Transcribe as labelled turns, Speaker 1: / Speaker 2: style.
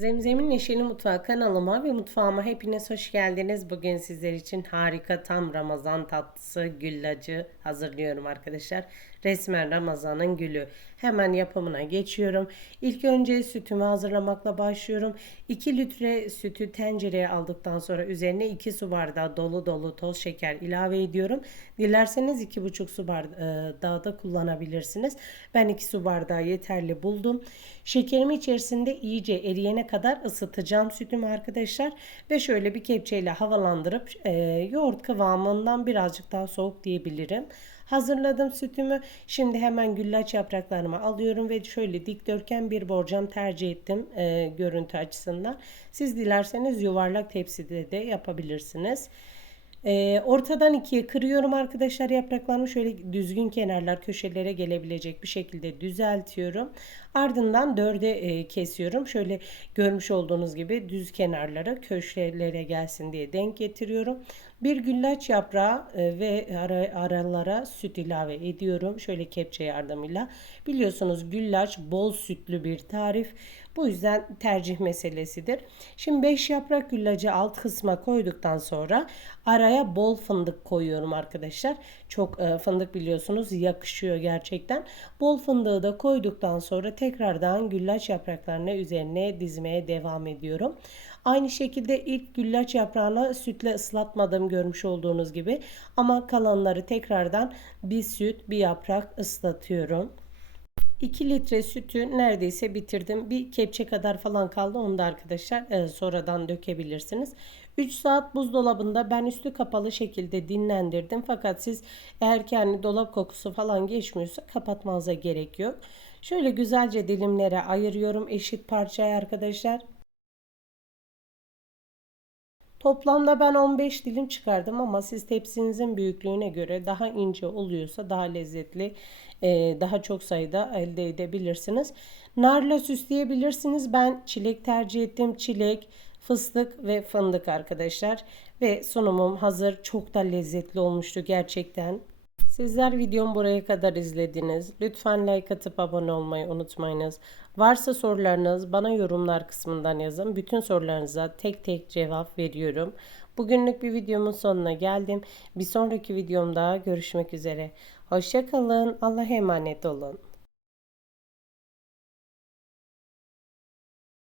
Speaker 1: Zemzem'in Neşeli Mutfağı kanalıma ve mutfağıma hepiniz hoş geldiniz. Bugün sizler için harika tam Ramazan tatlısı güllacı hazırlıyorum arkadaşlar. Resmen Ramazan'ın gülü. Hemen yapımına geçiyorum. İlk önce sütümü hazırlamakla başlıyorum. 2 litre sütü tencereye aldıktan sonra üzerine 2 su bardağı dolu dolu toz şeker ilave ediyorum. Dilerseniz 2,5 su bardağı da kullanabilirsiniz. Ben 2 su bardağı yeterli buldum. Şekerimi içerisinde iyice eriyene kadar ısıtacağım sütümü arkadaşlar. Ve şöyle bir kepçeyle havalandırıp e, yoğurt kıvamından birazcık daha soğuk diyebilirim. Hazırladım sütümü. Şimdi hemen güllaç yapraklarımı alıyorum ve şöyle dikdörtgen bir borcam tercih ettim e, görüntü açısından. Siz dilerseniz yuvarlak tepside de yapabilirsiniz. E, ortadan ikiye kırıyorum arkadaşlar yapraklarımı şöyle düzgün kenarlar köşelere gelebilecek bir şekilde düzeltiyorum. Ardından dörde e, kesiyorum. Şöyle görmüş olduğunuz gibi düz kenarlara köşelere gelsin diye denk getiriyorum. Bir güllaç yaprağı e, ve ara, aralara süt ilave ediyorum. Şöyle kepçe yardımıyla. Biliyorsunuz güllaç bol sütlü bir tarif. Bu yüzden tercih meselesidir. Şimdi 5 yaprak güllacı alt kısma koyduktan sonra araya bol fındık koyuyorum arkadaşlar. Çok e, fındık biliyorsunuz yakışıyor gerçekten. Bol fındığı da koyduktan sonra tekrardan güllaç yapraklarını üzerine dizmeye devam ediyorum. Aynı şekilde ilk güllaç yaprağını sütle ıslatmadım görmüş olduğunuz gibi. Ama kalanları tekrardan bir süt bir yaprak ıslatıyorum. 2 litre sütü neredeyse bitirdim. Bir kepçe kadar falan kaldı. Onu da arkadaşlar e, sonradan dökebilirsiniz. 3 saat buzdolabında ben üstü kapalı şekilde dinlendirdim. Fakat siz eğer ki hani dolap kokusu falan geçmiyorsa kapatmanıza gerek yok. Şöyle güzelce dilimlere ayırıyorum eşit parçaya arkadaşlar. Toplamda ben 15 dilim çıkardım ama siz tepsinizin büyüklüğüne göre daha ince oluyorsa daha lezzetli, e, daha çok sayıda elde edebilirsiniz. Narla süsleyebilirsiniz. Ben çilek tercih ettim. Çilek, fıstık ve fındık arkadaşlar. Ve sunumum hazır. Çok da lezzetli olmuştu gerçekten. Sizler videomu buraya kadar izlediniz. Lütfen like atıp abone olmayı unutmayınız. Varsa sorularınız bana yorumlar kısmından yazın. Bütün sorularınıza tek tek cevap veriyorum. Bugünlük bir videomun sonuna geldim. Bir sonraki videomda görüşmek üzere. Hoşçakalın. Allah'a emanet olun.